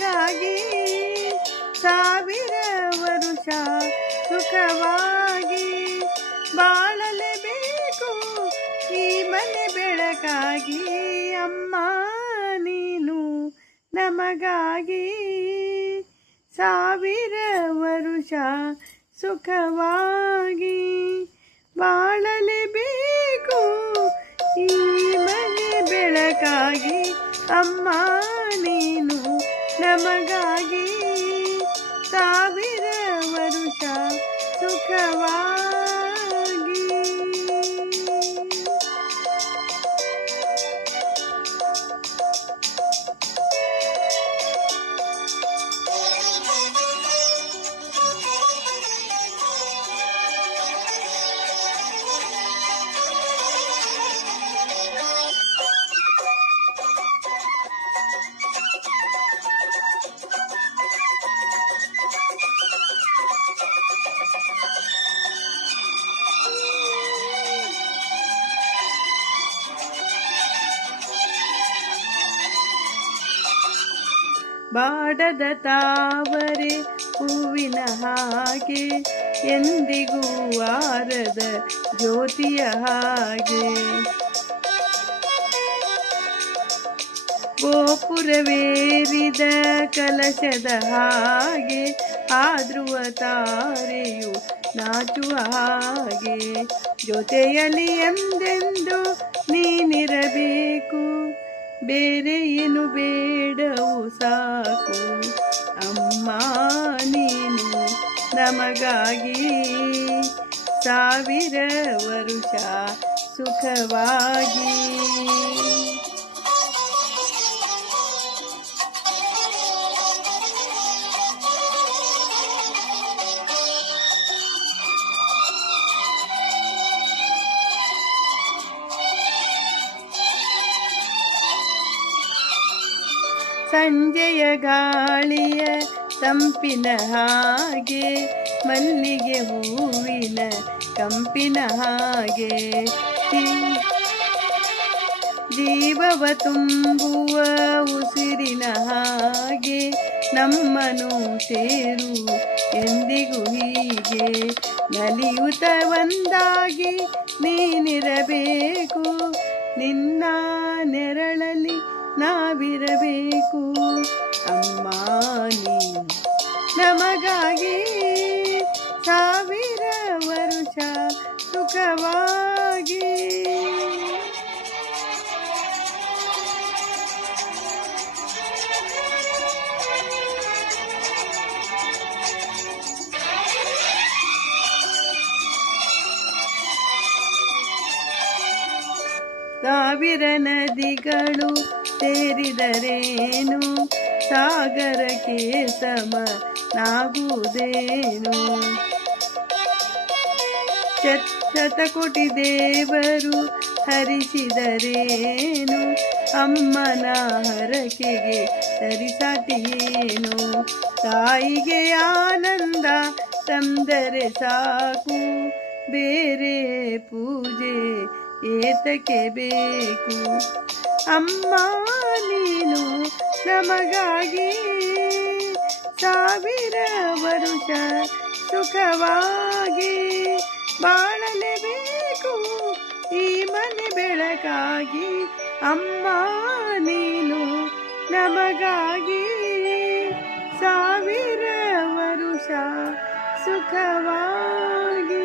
ನಮಗಾಗಿ ಸಾವಿರ ವರುಷ ಸುಖವಾಗಿ ಬಾಳಲೇಬೇಕು ಈ ಮನೆ ಬೆಳಕಾಗಿ. ಅಮ್ಮ ನೀನು ನಮಗಾಗಿ ಸಾವಿರ ವರುಷ ಸುಖವಾಗಿ ಬಾಳಲೇಬೇಕು ಈ ಮನೆ ಬೆಳಕಾಗಿ. ಅಮ್ಮ ನೀನು ನಮಗಾಗಿ ಸಾವಿರ ವರುಷ ಸುಖವಾಗಿ. ಬಾಡದ ತಾವರೆ ಹೂವಿನ ಹಾಗೆ ಎಂದಿಗೂ ಆರದ ಜ್ಯೋತಿಯ ಹಾಗೆ ಗೋಪುರವೇರಿದ ಕಲಶದ ಹಾಗೆ ಆದ್ರುವ ತಾರೆಯು ನಾಚುವ ಹಾಗೆ ಜೊತೆಯಲ್ಲಿ ಎಂದೆಂದು ನೀನಿರಬೇಕು ಬೇರೆ ಏನು ಬೇಡವು ಸಾಕು. ಅಮ್ಮ ನೀನು ನಮಗಾಗಿ ಸಾವಿರ ವರುಷ ಸುಖವಾಗಿ. ಸಂಜೆಯ ಗಾಳಿಯ ತಂಪಿನ ಹಾಗೆ ಮಲ್ಲಿಗೆ ಹೂವಿನ ಕಂಪಿನ ಹಾಗೆ ಜೀವವ ತುಂಬುವ ಉಸಿರಿನ ಹಾಗೆ ನಮ್ಮನು ಸೇರು ಎಂದಿಗೂ ಹೀಗೆ ನಲಿಯುತ್ತ ಒಂದಾಗಿ ನೀನಿರಬೇಕು ನಿನ್ನ ನೆರಳಲ್ಲಿ ನಾವಿರಬೇಕು. ಅಮ್ಮ ನೀನು ನಮಗಾಗಿ ಸಾವಿರ ವರುಷ ಸುಖವಾಗಿ. ಸಾವಿರ ನದಿಗಳು ಸೇರಿದರೇನು ಸಾಗರಕ್ಕೆ ಸಮನಾಗುವುದೇನು ಶತಕೋಟಿ ದೇವರು ಹರಿಸಿದರೇನು ಅಮ್ಮನ ಹರಕೆಗೆ ಸರಿಸಾಟಿಯೇನು. ತಾಯಿಗೆ ಆನಂದ ತಂದರೆ ಸಾಕು ಬೇರೆ ಪೂಜೆ ಏತಕ್ಕೆ ಬೇಕು. ಅಮ್ಮ ನೀನು ನಮಗಾಗಿ ಸಾವಿರ ವರುಷ ಸುಖವಾಗಿ ಬಾಳಲೇಬೇಕು ಈ ಮನೆ ಬೆಳಕಾಗಿ. ಅಮ್ಮ ನೀನು ನಮಗಾಗಿ ಸಾವಿರ ವರುಷ ಸುಖವಾಗಿ.